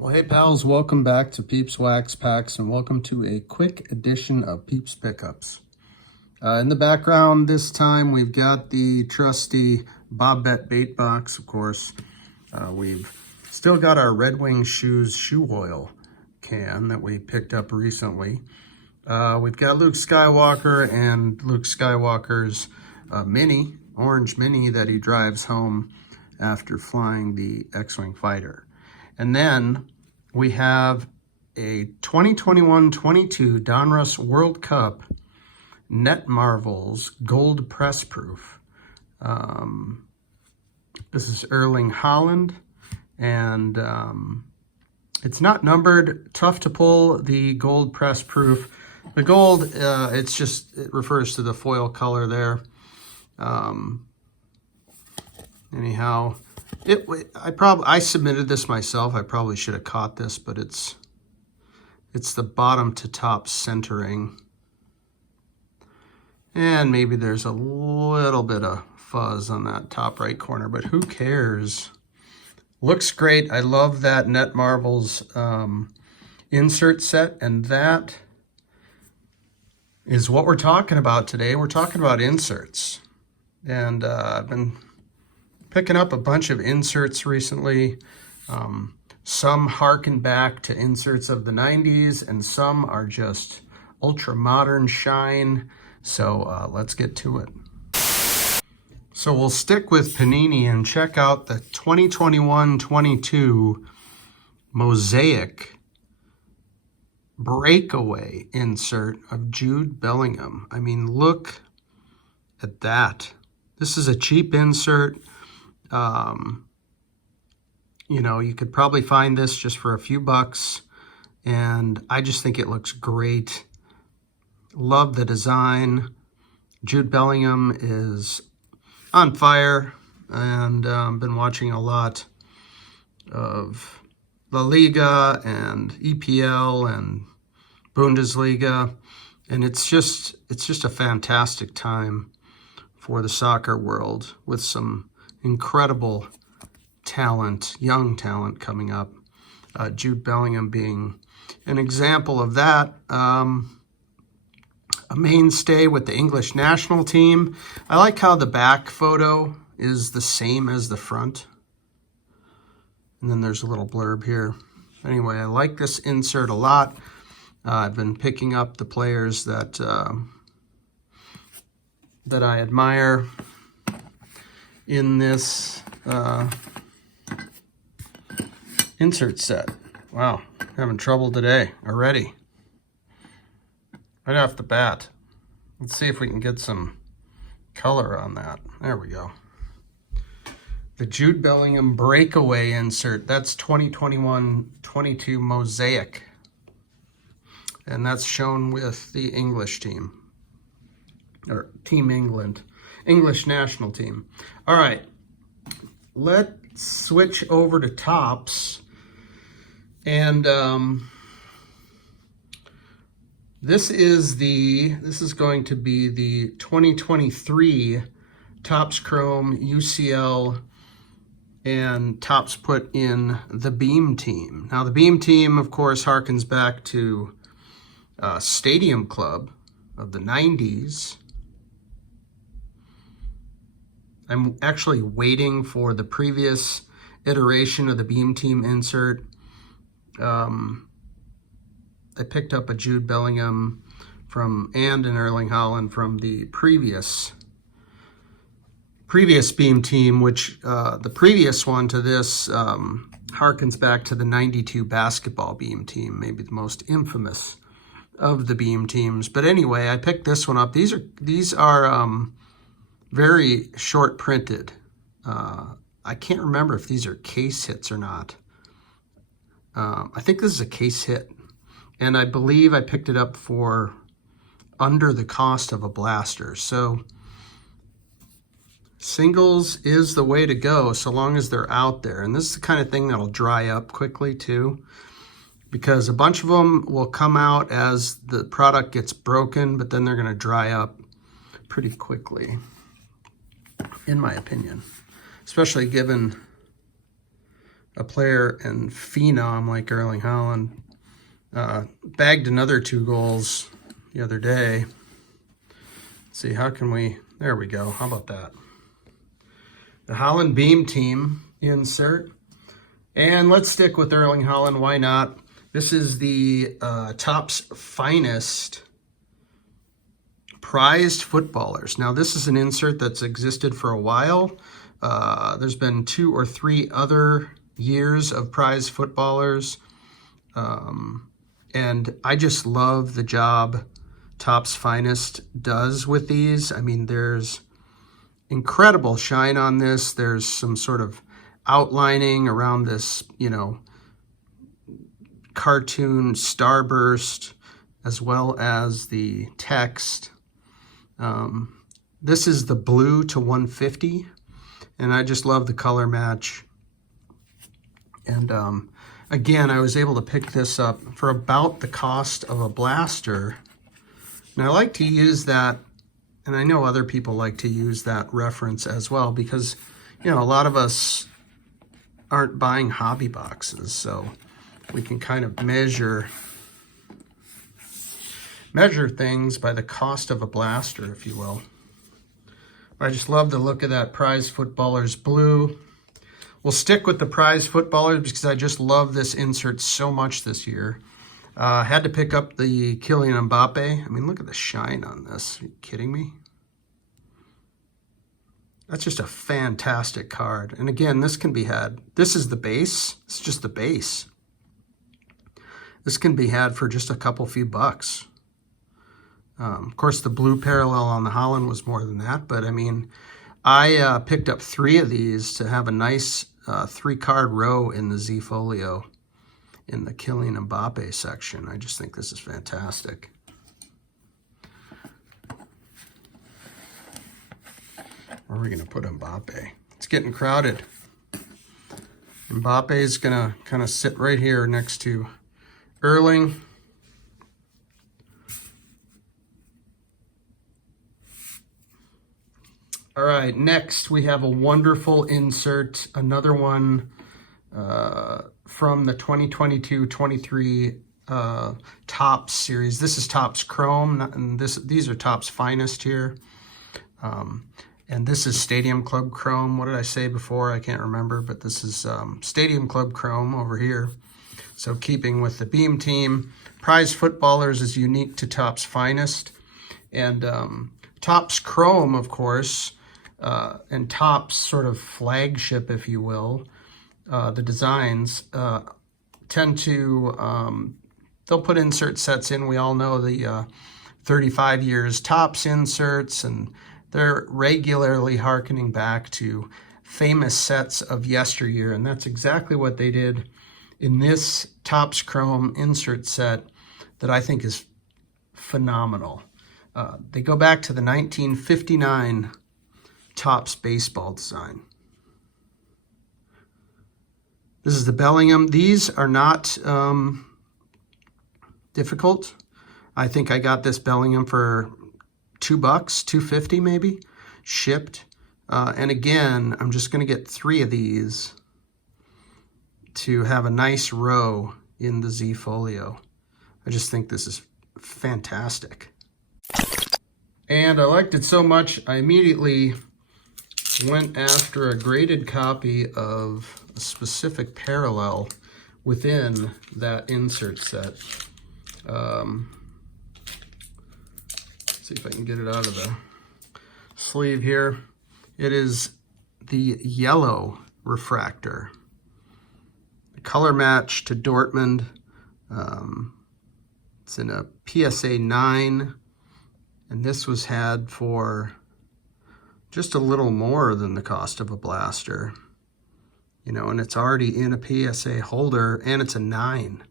Well, hey pals, welcome back to Peeps Wax Packs and welcome to a quick edition of Peeps Pickups. In the background this time, we've got the trusty Bobbette bait box, of course. We've still got our Red Wing Shoes shoe oil can that we picked up recently. We've got Luke Skywalker and Luke Skywalker's Mini, orange Mini that he drives home after flying the X-Wing fighter. And then we have a 2021-22 Donruss World Cup Net Marvels Gold Press Proof. This is Erling Haaland, and it's not numbered. Tough to pull the gold press proof. The gold, it refers to the foil color there. Anyhow. I submitted this myself. I probably should have caught this, but it's the bottom to top centering. And maybe there's a little bit of fuzz on that top right corner, but who cares? Looks great. I love that Net Marvels insert set, and that is what we're talking about today. We're talking about inserts. And I've been picking up a bunch of inserts recently. Some harken back to inserts of the 90s, and some are just ultra modern shine. So let's get to it. So we'll stick with Panini and check out the 2021-22 Mosaic breakaway insert of Jude Bellingham. I mean, look at that. This is a cheap insert. You know, you could probably find this just for a few bucks, and I just think it looks great. Love the design. Jude Bellingham is on fire, and been watching a lot of La Liga and EPL and Bundesliga, and it's just a fantastic time for the soccer world with some incredible talent, young talent coming up. Jude Bellingham being an example of that. A mainstay with the English national team. I like how the back photo is the same as the front. And then there's a little blurb here. Anyway, I like this insert a lot. I've been picking up the players that I admire in this insert set. Wow, having trouble today already. Right off the bat. Let's see if we can get some color on that. There we go. The Jude Bellingham breakaway insert. That's 2021-22 Mosaic. And that's shown with the English team. Or Team England. English national team. All right. Let's switch over to tops. And this is going to be the 2023 Topps Chrome UCL and Topps put in the Beam team. Now the Beam team, of course, harkens back to Stadium Club of the 90s. I'm actually waiting for the previous iteration of the Beam team insert. I picked up a Jude Bellingham and an Erling Haaland from the previous Beam team, which the previous one to this harkens back to the 92 basketball Beam team, maybe the most infamous of the Beam teams. But anyway, I picked this one up. These are very short printed. I can't remember if these are case hits or not. I think this is a case hit, and I believe I picked it up for under the cost of a blaster. So singles is the way to go so long as they're out there. And this is the kind of thing that'll dry up quickly too, because a bunch of them will come out as the product gets broken, but then they're going to dry up pretty quickly, in my opinion, especially given a player and phenom like Erling Haaland. Bagged another 2 goals the other day. Let's see, how can we, there we go. How about that? The Haaland Beam Team insert. And let's stick with Erling Haaland, why not? This is the Topps Finest Prized Footballers. Now, this is an insert that's existed for a while. There's been 2 or 3 other years of Prized Footballers. And I just love the job Topps Finest does with these. I mean, there's incredible shine on this. There's some sort of outlining around this, you know, cartoon starburst, as well as the text. This is the blue to 150, and I just love the color match. And again, I was able to pick this up for about the cost of a blaster. And I like to use that, and I know other people like to use that reference as well, because, you know, a lot of us aren't buying hobby boxes, so we can kind of measure things by the cost of a blaster, if you will. I just love the look of that Prize Footballers blue. We'll stick with the Prize Footballers because I just love this insert so much this year. Had to pick up the Kylian Mbappe. I mean, look at the shine on this. Are you kidding me? That's just a fantastic card. And again, this can be had. This is the base. It's just the base. This can be had for just a few bucks. Of course, the blue parallel on the Haaland was more than that. But, I mean, I picked up 3 of these to have a nice 3-card row in the Z Folio in the Kylian Mbappe section. I just think this is fantastic. Where are we going to put Mbappe? It's getting crowded. Mbappe is going to kind of sit right here next to Erling. All right, next we have a wonderful insert, another one from the 2022-23 Topps series. This is Topps Chrome, and these are Topps Finest here. And this is Stadium Club Chrome. What did I say before? I can't remember, but this is Stadium Club Chrome over here. So keeping with the Beam Team, Prize Footballers is unique to Topps Finest. And Topps Chrome, of course, and Topps sort of flagship, if you will, the designs tend to, they'll put insert sets in. We all know the 35 years Topps inserts, and they're regularly hearkening back to famous sets of yesteryear, and that's exactly what they did in this Topps Chrome insert set that I think is phenomenal. They go back to the 1959 Topps baseball design. This is the Bellingham. These are not difficult. I think I got this Bellingham for $2, $2.50 maybe, shipped. And again, I'm just going to get 3 of these to have a nice row in the Z Folio. I just think this is fantastic. And I liked it so much, I immediately went after a graded copy of a specific parallel within that insert set. See if I can get it out of the sleeve here. It is the yellow refractor. The color match to Dortmund. It's in a PSA 9, and this was had for just a little more than the cost of a blaster. You know, and it's already in a PSA holder, and it's a 9.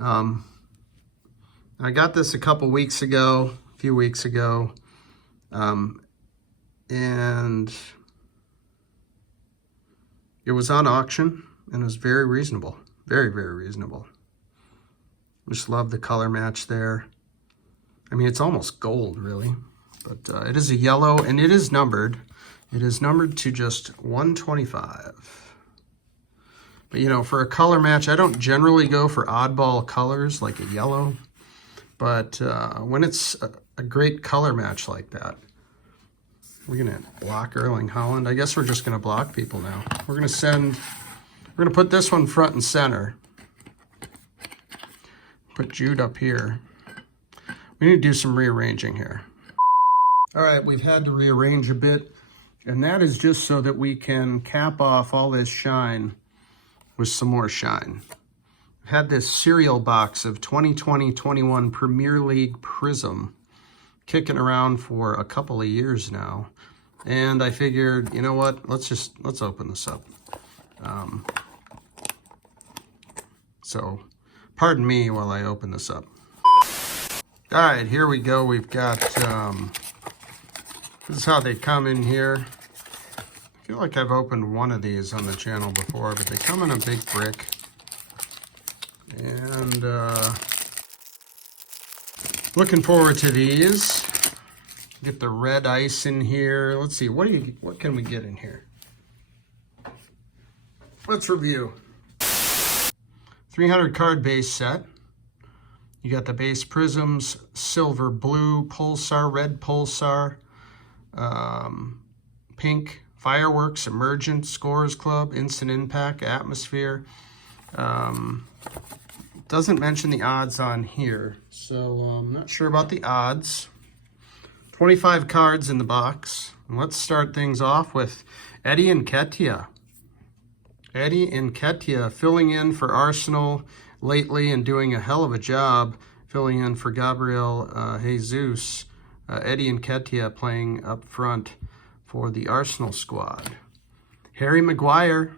I got this a few weeks ago, and it was on auction, and it was very reasonable, very, very reasonable. Just love the color match there. I mean, it's almost gold, really, but it is a yellow, and it is numbered. It is numbered to just 125. But, you know, for a color match, I don't generally go for oddball colors like a yellow. But when it's a great color match like that, we're going to block Erling Haaland. I guess we're just going to block people now. We're going to put this one front and center. Put Jude up here. We need to do some rearranging here. All right, we've had to rearrange a bit, and that is just so that we can cap off all this shine with some more shine. I've had this cereal box of 2020-21 Premier League Prism kicking around for a couple of years now, and I figured, you know what, let's open this up. So pardon me while I open this up. All right, here we go. We've got, this is how they come in here. I feel like I've opened one of these on the channel before, but they come in a big brick. And looking forward to these. Get the red ice in here. Let's see, what can we get in here? Let's review. 300 card base set. You got the base prisms, silver, blue, pulsar, red pulsar, pink, fireworks, emergent, scores club, instant impact, atmosphere. Doesn't mention the odds on here, so I'm not sure about the odds. 25 cards in the box. And let's start things off with Eddie Nketiah. Eddie Nketiah filling in for Arsenal lately and doing a hell of a job filling in for Gabriel Jesus. Eddie Nketiah playing up front for the Arsenal squad. Harry Maguire,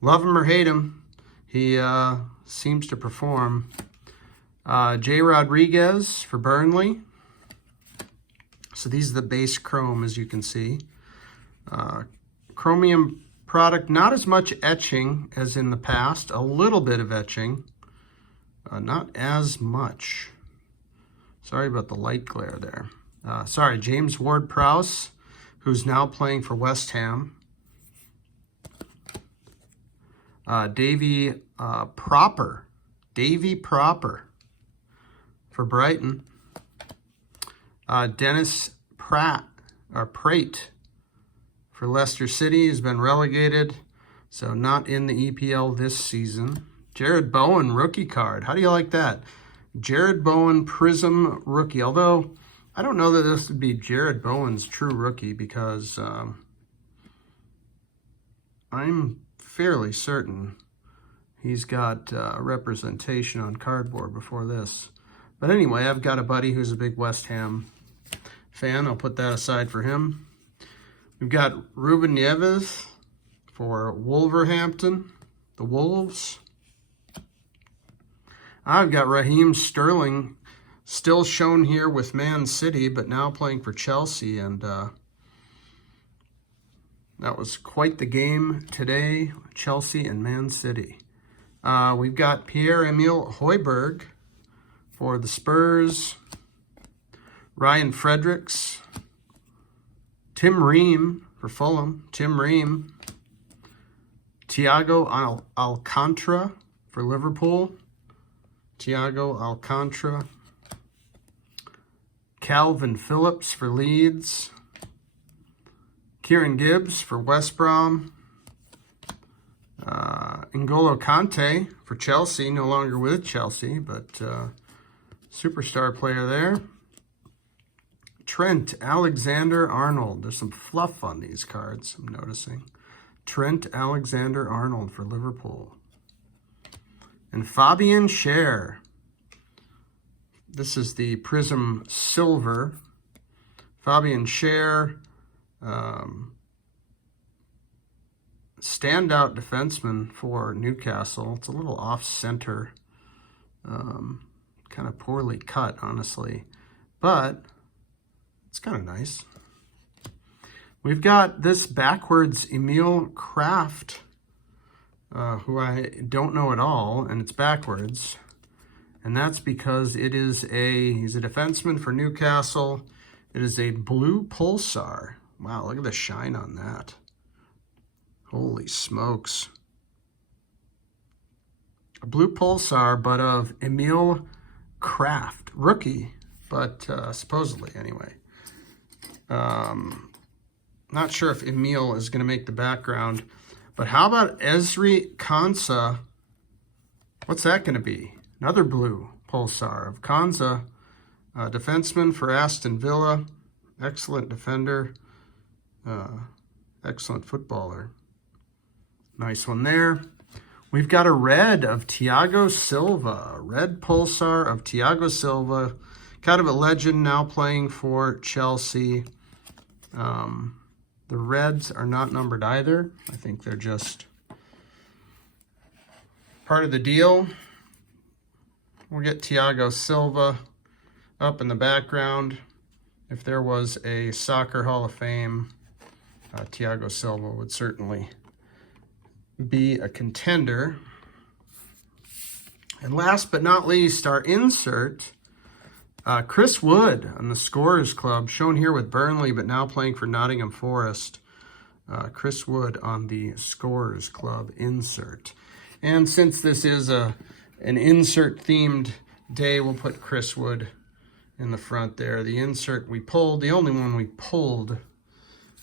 love him or hate him, he seems to perform. Jay Rodriguez for Burnley. So these are the base chrome, as you can see. Chromium product, not as much etching as in the past. A little bit of etching, not as much. Sorry about the light glare there. Sorry, James Ward-Prowse, who's now playing for West Ham. Davy Proper for Brighton. Dennis Praet for Leicester City has been relegated, so not in the EPL this season. Jared Bowen rookie card. How do you like that? Jared Bowen Prism rookie. Although I don't know that this would be Jared Bowen's true rookie, because I'm fairly certain he's got representation on cardboard before this. But anyway, I've got a buddy who's a big West Ham fan. I'll put that aside for him. We've got Ruben Neves for Wolverhampton, the Wolves. I've got Raheem Sterling, still shown here with Man City, but now playing for Chelsea. And that was quite the game today, Chelsea and Man City. We've got Pierre-Emile Højbjerg for the Spurs. Ryan Fredericks. Tim Ream for Fulham. Tim Ream. Thiago Alcantara for Liverpool. Thiago Alcantara. Calvin Phillips for Leeds. Kieran Gibbs for West Brom. N'Golo Kante for Chelsea, no longer with Chelsea, but superstar player there. Trent Alexander-Arnold. There's some fluff on these cards, I'm noticing. Trent Alexander-Arnold for Liverpool. And Fabian Schär. This is the Prism Silver. Fabian Schär, standout defenseman for Newcastle. It's a little off-center, kind of poorly cut, honestly, but it's kind of nice. We've got this backwards Emil Kraft, who I don't know at all, and it's backwards. And that's because he's a defenseman for Newcastle. It is a blue pulsar. Wow, look at the shine on that. Holy smokes. a blue pulsar, but of Emil Kraft, rookie, but supposedly anyway. Not sure if Emil is going to make the background, but how about Ezri Konsa? What's that going to be? Another blue pulsar of Konsa, defenseman for Aston Villa, excellent defender, excellent footballer. Nice one there. We've got a red of Thiago Silva, red pulsar of Thiago Silva, kind of a legend now playing for Chelsea. The reds are not numbered either. I think they're just part of the deal. We'll get Thiago Silva up in the background. If there was a soccer Hall of Fame, Thiago Silva would certainly be a contender. And last but not least, our insert, Chris Wood on the Scorers Club, shown here with Burnley, but now playing for Nottingham Forest. Chris Wood on the Scorers Club insert. And since this is an insert-themed day, we'll put Chris Wood in the front there. The insert we pulled, the only one we pulled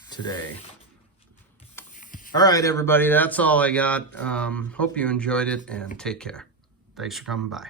today. All right, everybody, that's all I got. Hope you enjoyed it, and take care. Thanks for coming by.